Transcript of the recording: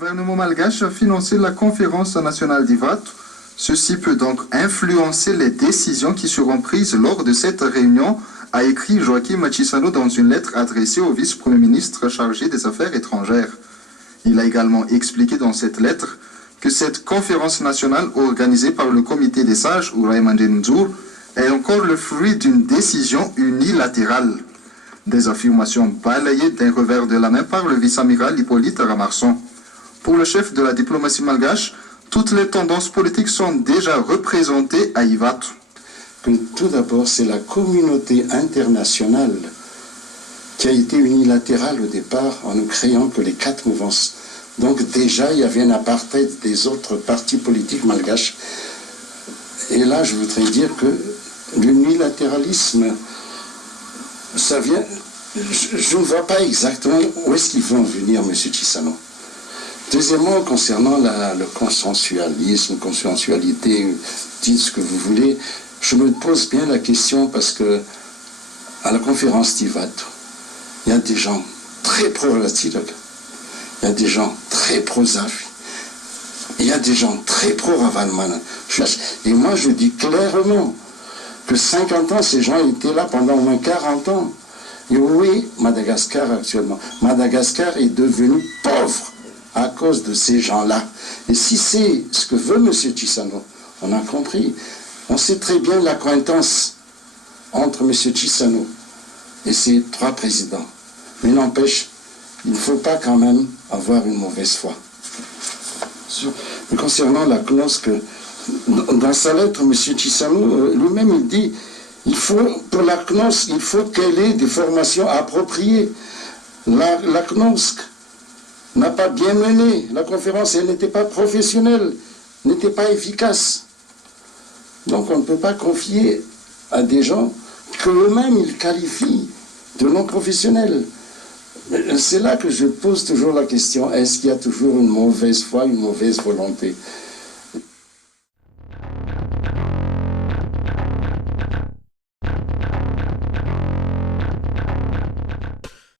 gouvernement malgache a financé la conférence nationale d'Ivat. Ceci peut donc influencer les décisions qui seront prises lors de cette réunion, a écrit Joaquim Chissano dans une lettre adressée au vice-premier ministre chargé des Affaires étrangères. Il a également expliqué dans cette lettre que cette conférence nationale organisée par le comité des sages, Uraimandenzur, est encore le fruit d'une décision unilatérale. Des affirmations balayées d'un revers de la main par le vice-amiral Hippolyte Ramarson. Pour le chef de la diplomatie malgache, toutes les tendances politiques sont déjà représentées à Ivat. Tout d'abord, c'est la communauté internationale qui a été unilatérale au départ en ne créant que les 4 mouvances. Donc déjà, il y avait un apartheid des autres partis politiques malgaches. Et là, je voudrais dire que l'unilatéralisme, ça vient... Je ne vois pas exactement où est-ce qu'ils vont venir, M. Chissano. Deuxièmement, concernant le consensualisme, consensualité, dites ce que vous voulez, je me pose bien la question parce que à la conférence d'Ivat, il y a des gens très pro-Ratilog, il y a des gens très pro-Zafi, il y a des gens très pro-Ravalman. Et moi, je dis clairement que 50 ans, ces gens étaient là pendant au moins 40 ans. Et oui, Madagascar actuellement. Madagascar est devenu pauvre à cause de ces gens-là. Et si c'est ce que veut M. Chissano, on a compris. On sait très bien l'acquaintance entre M. Chissano et ses 3 présidents. Mais n'empêche, il ne faut pas quand même avoir une mauvaise foi. Mais concernant la CNOSC, dans sa lettre, M. Chissano lui-même, il dit pour la CNOSC, il faut qu'elle ait des formations appropriées. La CNOSC n'a pas bien mené la conférence, elle n'était pas professionnelle, n'était pas efficace. Donc on ne peut pas confier à des gens qu'eux-mêmes ils qualifient de non professionnels. C'est là que je pose toujours la question, est-ce qu'il y a toujours une mauvaise foi, une mauvaise volonté ?